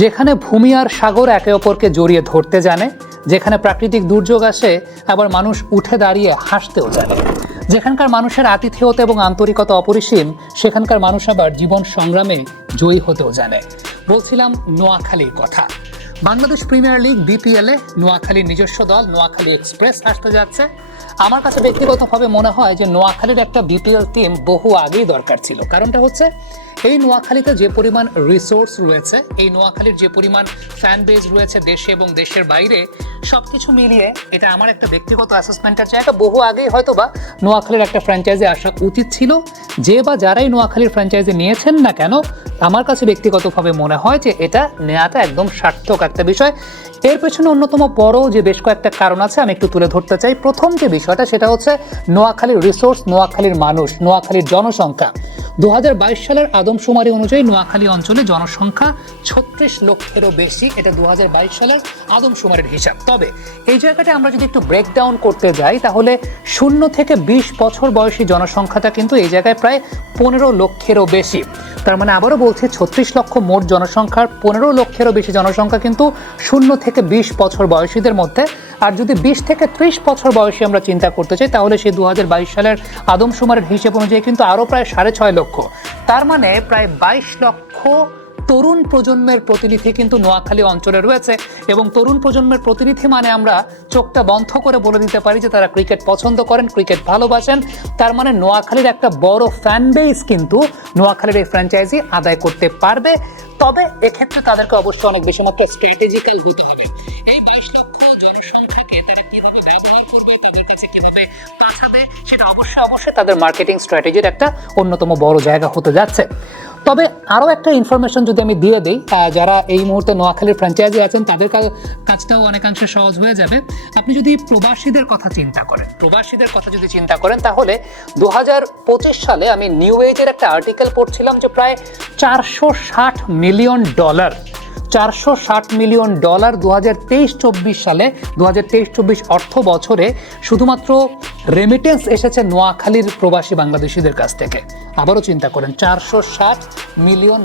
যেখানে ভূমি আর সাগর একে অপরকে জড়িয়ে ধরতে জানে, যেখানে প্রাকৃতিক দুর্যোগ আসে আবার মানুষ উঠে দাঁড়িয়ে হাসতেও জানে, যেখানকার মানুষের আতিথেয়তা এবং আন্তরিকতা অপরিসীম, সেখানকার মানুষ আবার জীবন সংগ্রামে জয়ী হতেও জানে। বলছিলাম নোয়াখালীর কথা। বাংলাদেশ প্রিমিয়ার লিগ বিপিএলে নোয়াখালীর নিজস্ব দল নোয়াখালী এক্সপ্রেস আসতে যাচ্ছে। আমার কাছে ব্যক্তিগতভাবে মনে হয় যে নোয়াখালীর একটা বিপিএল টিম বহু আগেই দরকার ছিল। কারণটা হচ্ছে এই নোয়াখালীতে যে পরিমাণ রিসোর্স রয়েছে, এই নোয়াখালীর যে পরিমাণ ফ্যান বেজ রয়েছে দেশে এবং দেশের বাইরে, সবকিছু মিলিয়ে এটা আমার একটা ব্যক্তিগত অ্যাসেসমেন্টের জায়গা। বহু আগেই হয়তো বা নোয়াখালীর একটা ফ্র্যাঞ্চাইজি আসা উচিত ছিল। যে বা যারাই নোয়াখালীর ফ্র্যাঞ্চাইজি নিয়েছেন না কেন, আমার কাছে ব্যক্তিগতভাবে মনে হয় যে এটা নেওয়াটা একদম সার্থক একটা বিষয়। এর পেছনে অন্যতম বড় যে বেশ কয়েকটা কারণ আছে, আমি একটু তুলে ধরতে চাই। প্রথম যে বিষয়টা সেটা হচ্ছে নোয়াখালীর রিসোর্স, নোয়াখালীর মানুষ, নোয়াখালীর জনসংখ্যা। 2022 সালের আদমশুমারি অনুযায়ী নোয়াখালী অঞ্চলে জনসংখ্যা 36 লক্ষেরও বেশি। এটা 2022 সালের আদমশুমারির হিসাব। তবে এই জায়গাটা আমরা যদি একটু ব্রেকডাউন করতে যাই, তাহলে 0 থেকে 20 বছর বয়সী জনসংখ্যাটা কিন্তু এই জায়গায় প্রায় 15 লক্ষেরও বেশি। তার মানে আবারও বলছি, 36 লক্ষ মোট জনসংখ্যার 15 লক্ষেরও বেশি জনসংখ্যা কিন্তু 0 থেকে 20 বছর বয়সীদের মধ্যে। আর যদি 20 থেকে 30 বছর বয়সী আমরা চিন্তা করতে চাই, তাহলে সেই 2022 সালের আদমশুমারির হিসেব অনুযায়ী কিন্তু আরও প্রায় 6.5 লক্ষ। তার মানে প্রায় 22 লক্ষ তরুণ প্রজন্মের প্রতিনিধি কিন্তু নোয়াখালী অঞ্চলে রয়েছে। এবং তরুণ প্রজন্মের প্রতিনিধি মানে আমরা চোখটা বন্ধ করে বলে দিতে পারি যে তারা ক্রিকেট পছন্দ করেন, ক্রিকেট ভালোবাসেন। তার মানে নোয়াখালীর একটা বড় ফ্যান বেস কিন্তু নোয়াখালীর এই ফ্র্যাঞ্চাইজি আদায় করতে পারবে। তবে এক্ষেত্রে তাদেরকে অবশ্যই অনেক বেশি মাত্রা স্ট্র্যাটেজিক্যাল হতে হবে। এই 22 লক্ষ জনসংখ্যাকে তারা কিভাবে ব্যবহার করবে, তাদের কাছে কিভাবে পাঠাবে, সেটা অবশ্যই তাদের মার্কেটিং স্ট্র্যাটেজির একটা অন্যতম বড় জায়গা হতে যাচ্ছে। তবে আরও একটা ইনফরমেশন যদি আমি দিয়ে দিই, যারা এই মুহূর্তে নোয়াখালীর ফ্র্যাঞ্চাইজি আছেন তাদের কাজটাও অনেকাংশে সহজ হয়ে যাবে। আপনি যদি প্রবাসীদের কথা চিন্তা করেন, তাহলে 2025 সালে আমি নিউ এজের একটা আর্টিকেল পড়ছিলাম যে প্রায় $460 মিলিয়ন 2023-24 সালে 2023-24 অর্থ বছরে শুধুমাত্র রেমিটেন্স এসেছে নোয়াখালীর প্রবাসী বাংলাদেশিদের কাছ থেকে। আবারও চিন্তা করেন, $460 মিলিয়ন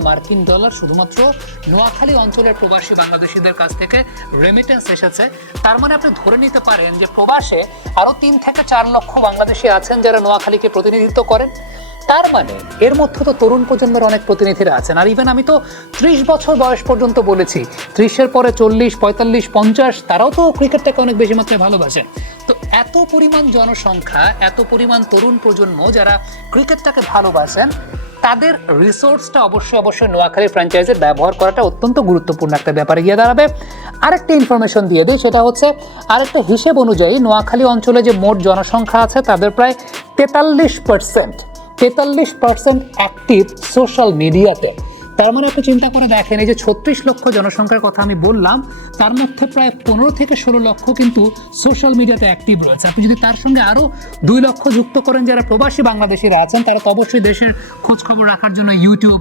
শুধুমাত্র নোয়াখালী অঞ্চলের প্রবাসী বাংলাদেশিদের কাছ থেকে রেমিটেন্স এসেছে। তার মানে আপনি ধরে নিতে পারেন যে প্রবাসে আরও 3 থেকে 4 লক্ষ বাংলাদেশি আছেন যারা নোয়াখালীকে প্রতিনিধিত্ব করেন। তার মানে এর মধ্যে তো তরুণ প্রজন্মের অনেক প্রতিনিধিরা আছেন। আর ইভেন আমি তো 30 বছর বয়স পর্যন্ত বলেছি, 30-এর পরে 40, 45, 50 তারাও তো ক্রিকেটটাকে অনেক বেশি মাত্রায় ভালোবাসেন। তো এত পরিমাণ জনসংখ্যা, এত পরিমাণ তরুণ প্রজন্ম যারা ক্রিকেটটাকে ভালোবাসেন, তাদের রিসোর্সটা অবশ্যই নোয়াখালী ফ্র্যাঞ্চাইজির ব্যবহার করাটা অত্যন্ত গুরুত্বপূর্ণ একটা ব্যাপারে গিয়ে দাঁড়াবে। আরেকটা ইনফরমেশন দিয়ে দিই, সেটা হচ্ছে আরেকটা হিসেব অনুযায়ী নোয়াখালী অঞ্চলে যে মোট জনসংখ্যা আছে তাদের প্রায় 43% অ্যাক্টিভ সোশ্যাল মিডিয়াতে। তার মানে আপনি চিন্তা করে দেখেন, এই যে 36 লক্ষ জনসংখ্যার কথা আমি বললাম, তার মধ্যে প্রায় 15 থেকে 16 লক্ষ কিন্তু সোশ্যাল মিডিয়াতে অ্যাক্টিভ রয়েছে। আপনি যদি তার সঙ্গে আরও 2 লক্ষ যুক্ত করেন যারা প্রবাসী বাংলাদেশিরা আছেন, তারা তো অবশ্যই দেশের খোঁজ খবর রাখার জন্য ইউটিউব,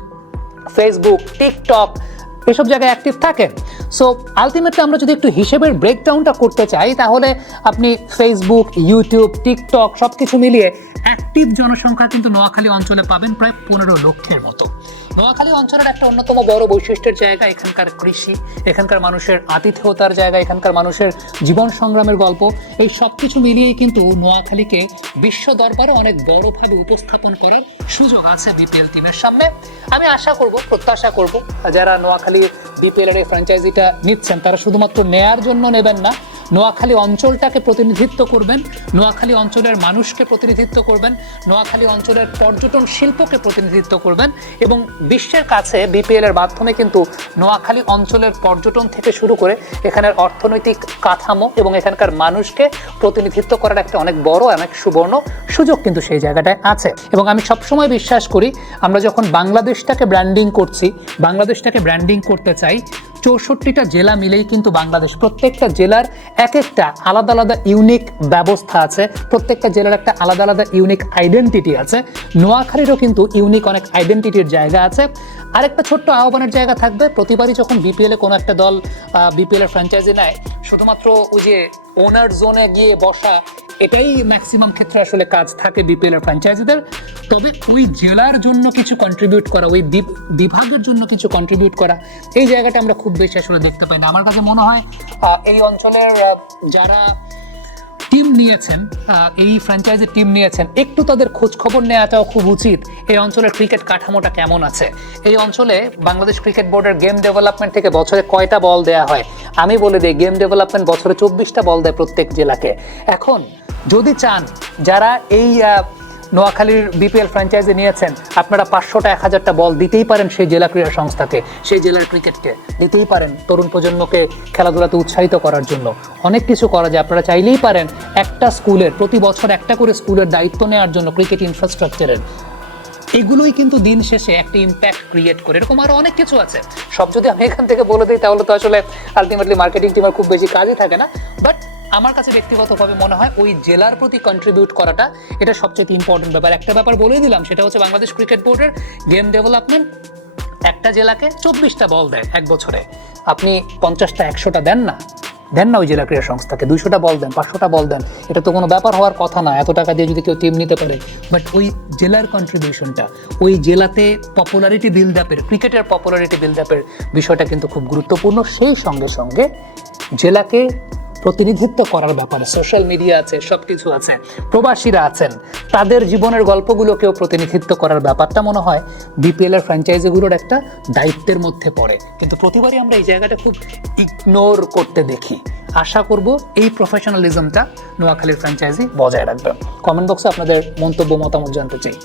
ফেসবুক, টিকটক এসব জায়গায় অ্যাক্টিভ থাকেন। সো আলটিমেটলি আমরা যদি একটু হিসেবের ব্রেকডাউনটা করতে চাই, তাহলে আপনি ফেসবুক, ইউটিউব, টিকটক সব কিছু মিলিয়ে অ্যাক্টিভ জনসংখ্যা কিন্তু নোয়াখালী অঞ্চলে পাবেন প্রায় 15 লক্ষের মতো। নোয়াখালী অঞ্চলের একটা অন্যতম বড় বৈশিষ্ট্যের জায়গা এখানকার কৃষি, এখানকার মানুষের আতিথেয়তার জায়গা, এখানকার মানুষের জীবন সংগ্রামের গল্প। এই সব কিছু মিলিয়েই কিন্তু নোয়াখালীকে বিশ্ব দরবারে অনেক বড়ভাবে উপস্থাপন করার সুযোগ আছে বিপিএল টিমের সামনে। আমি প্রত্যাশা করব যারা নোয়াখালী বিপিএল এর এই ফ্র্যাঞ্চাইজিটা নিচ্ছেন, তারা শুধুমাত্র নেয়ার জন্য নেবেন না, নোয়াখালী অঞ্চলটাকে প্রতিনিধিত্ব করবেন, নোয়াখালী অঞ্চলের মানুষকে প্রতিনিধিত্ব করবেন, নোয়াখালী অঞ্চলের পর্যটন শিল্পকে প্রতিনিধিত্ব করবেন এবং বিশ্বের কাছে বিপিএল এর মাধ্যমে কিন্তু নোয়াখালী অঞ্চলের পর্যটন থেকে শুরু করে এখানের অর্থনৈতিক কাঠামো এবং এখানকার মানুষকে প্রতিনিধিত্ব করার একটা অনেক বড়, অনেক সুবর্ণ সুযোগ কিন্তু সেই জায়গাটায় আছে। এবং আমি সবসময় বিশ্বাস করি, আমরা যখন বাংলাদেশটাকে ব্র্যান্ডিং করতে চাই, 64টা জেলা মিলেই কিন্তু বাংলাদেশ। প্রত্যেকটা জেলার এক একটা আলাদা ইউনিক ব্যবস্থা আছে, প্রত্যেকটা জেলার একটা আলাদা ইউনিক আইডেন্টিটি আছে। নোয়াখালীরও কিন্তু ইউনিক অনেক আইডেন্টিটির জায়গা আছে। আরেকটা ছোট্ট আহ্বানের জায়গা থাকবে, প্রতিবারই যখন বিপিএলে কোনো একটা দল বিপিএল এর ফ্র্যাঞ্চাইজি নেয়, শুধুমাত্র ওই যে ওনার জোনে গিয়ে বসা এটাই ম্যাক্সিমাম ক্ষেত্রে আসলে কাজ থাকে বিপিএল এর ফ্র্যাঞ্চাইজিদের। তবে ওই জেলার জন্য কিছু কন্ট্রিবিউট করা, ওই বিভাগের জন্য কিছু কন্ট্রিবিউট করা, এই জায়গাটা আমরা খুব বেশি আসলে দেখতে পাই না। আমার কাছে মনে হয় এই অঞ্চলের যারা টিম নিয়েছেন, এই ফ্র্যাঞ্চাইজি টিম নিয়েছেন, একটু তাদের খোঁজ খবর নেওয়াটাও খুব উচিত। এই অঞ্চলের ক্রিকেট কাঠামোটা কেমন আছে, এই অঞ্চলে বাংলাদেশ ক্রিকেট বোর্ডের গেম ডেভেলপমেন্ট থেকে বছরে কয়টা বল দেয়া হয়। আমি বলে দিই, গেম ডেভেলপমেন্ট বছরে 24টা বল দেয় প্রত্যেক জেলাকে। এখন যদি চান, যারা এই নোয়াখালীর বিপিএল ফ্র্যাঞ্চাইজি নিয়েছেন, আপনারা 500টা 1000টা বল দিতেই পারেন সেই জেলা ক্রীড়া সংস্থাকে, সেই জেলার ক্রিকেটকে দিতেই পারেন, তরুণ প্রজন্মকে খেলাধুলাতে উৎসাহিত করার জন্য। অনেক কিছু করা যায়। আপনারা চাইলেই পারেন একটা স্কুলের প্রতি বছর একটা করে স্কুলের দায়িত্ব নেওয়ার জন্য, ক্রিকেট ইনফ্রাস্ট্রাকচারের। এগুলোই কিন্তু দিন শেষে একটা ইম্প্যাক্ট ক্রিয়েট করে। এরকম আরো অনেক কিছু আছে, সব যদি আমি এখান থেকে বলে দিই তাহলে তো আসলে আলটিমেটলি মার্কেটিং টিমের খুব বেশি কাজই থাকে না। বাট আমার কাছে ব্যক্তিগতভাবে মনে হয় ওই জেলার প্রতি কন্ট্রিবিউট করাটা এটা সবচেয়ে ইম্পর্টেন্ট ব্যাপার। একটা ব্যাপার বলে দিলাম, সেটা হচ্ছে বাংলাদেশ ক্রিকেট বোর্ডের গেম ডেভেলপমেন্ট একটা জেলাকে 24টা বল দেয় এক বছরে। আপনি 50টা 100টা দেন না ওই জেলা ক্রীড়া সংস্থাকে, 200টা বল দেন, 500টা বল দেন, এটা তো কোনো ব্যাপার হওয়ার কথা না এত টাকা দিয়ে যদি কেউ টিম নিতে পারে। বাট ওই জেলার কন্ট্রিবিউশনটা, ওই জেলাতে পপুলারিটি বিল্ড আপের, ক্রিকেটের পপুলারিটি বিল্ড আপের বিষয়টা কিন্তু খুব গুরুত্বপূর্ণ। সেই সঙ্গে সঙ্গে জেলাকে প্রতিনিধিত্ব করার ব্যাপারে সোশ্যাল মিডিয়া আছে, সব কিছু আছে, প্রবাসীরা আছেন, তাদের জীবনের গল্পগুলোকেও প্রতিনিধিত্ব করার ব্যাপারটা মনে হয় বিপিএল এর ফ্র্যাঞ্চাইজিগুলোর একটা দায়িত্বের মধ্যে পড়ে। কিন্তু প্রতিবারই আমরা এই জায়গাটা খুব ইগনোর করতে দেখি। আশা করব এই প্রফেশনালিজমটা নোয়াখালীর ফ্র্যাঞ্চাইজি বজায় রাখবে। কমেন্ট বক্সে আপনাদের মন্তব্য, মতামত জানতে চাই।